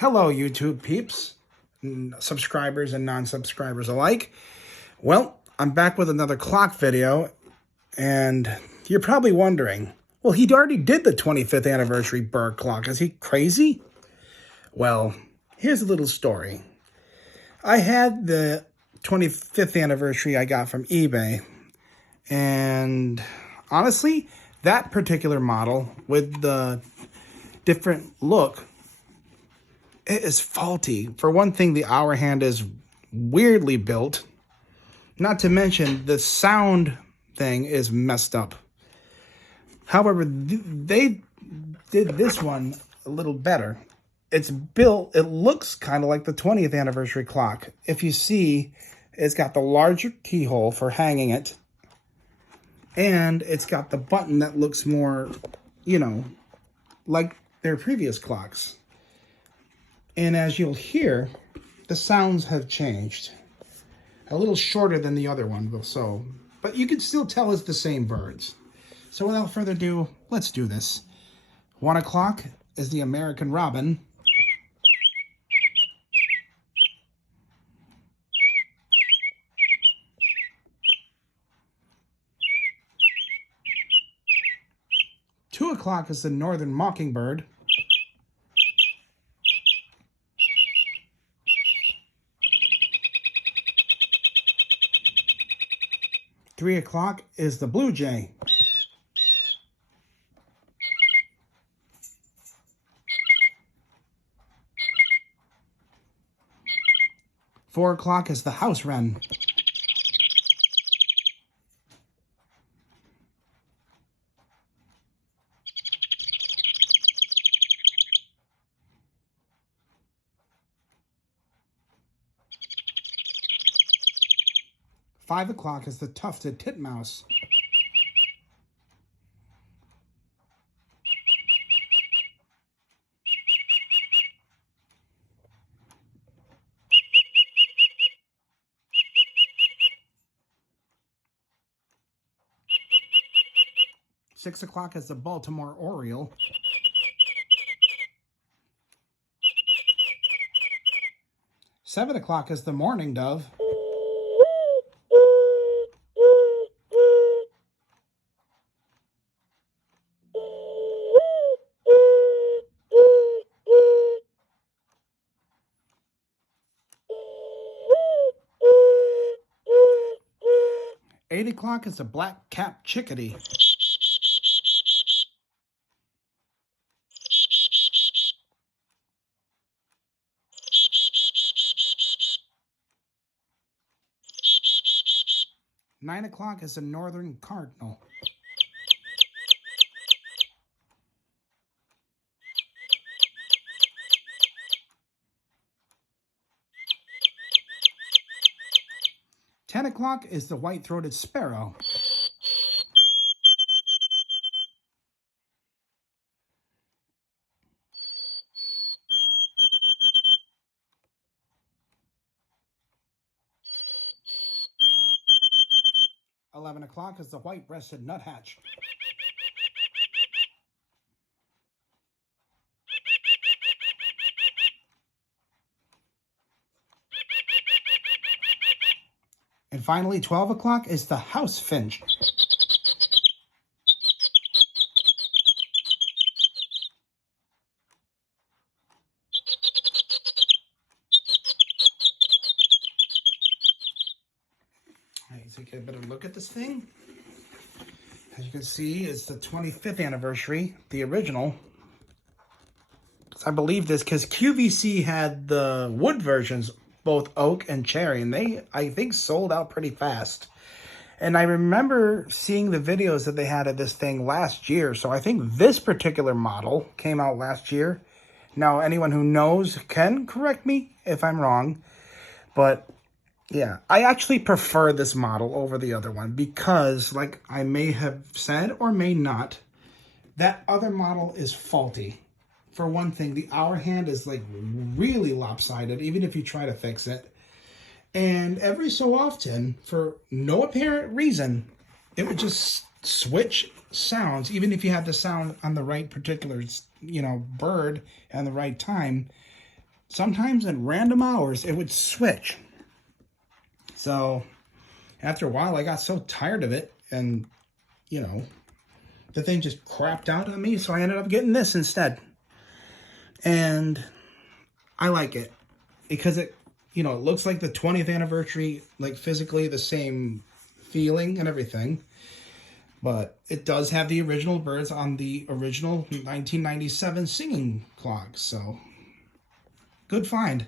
Hello, YouTube peeps, subscribers and non-subscribers alike. Well, I'm back with another clock video, and you're probably wondering, well, he already did the 25th anniversary Berg clock. Is he crazy? Well, here's a little story. I had the 25th anniversary I got from eBay, and honestly, that particular model with the different look, it is faulty. For one thing, the hour hand is weirdly built. Not to mention, the sound thing is messed up. However, they did this one a little better. It's built, it looks kind of like the 20th anniversary clock. If you see, it's got the larger keyhole for hanging it. And it's got the button that looks more, like their previous clocks. And as you'll hear, the sounds have changed. A little shorter than the other one, but you can still tell it's the same birds. So without further ado, let's do this. 1 o'clock is the American robin. Two o'clock is the northern mockingbird. 3 o'clock is the blue jay. 4 o'clock is the house wren. 5 o'clock is the tufted titmouse. 6 o'clock is the Baltimore oriole. 7 o'clock is the mourning dove. 8 o'clock is the black-capped chickadee. 9 o'clock is the northern cardinal. 10 o'clock is the white-throated sparrow. 11 o'clock is the white-breasted nuthatch. 'And finally, 12 o'clock is the house finch. All right, so get a better look at this thing. As you can see, it's the 25th anniversary, the original. I believe this because QVC had the wood versions, both oak and cherry, and they, I think, sold out pretty fast. And I remember seeing the videos that they had of this thing last year, so I think this particular model came out last year. Now, anyone who knows can correct me if I'm wrong, but yeah, I actually prefer this model over the other one because, like I may have said or may not, that other model is faulty. For one thing, the hour hand is like really lopsided, even if you try to fix it. And every so often, for no apparent reason, it would just switch sounds, even if you had the sound on the right particular, bird and the right time. sometimes in random hours, it would switch. So after a while, I got so tired of it, and, you know, the thing just crapped out on me, so I ended up getting this instead. And I like it because it, you know, it looks like the 20th anniversary, like physically the same feeling and everything. But it does have the original birds on the original 1997 singing clock, so good find.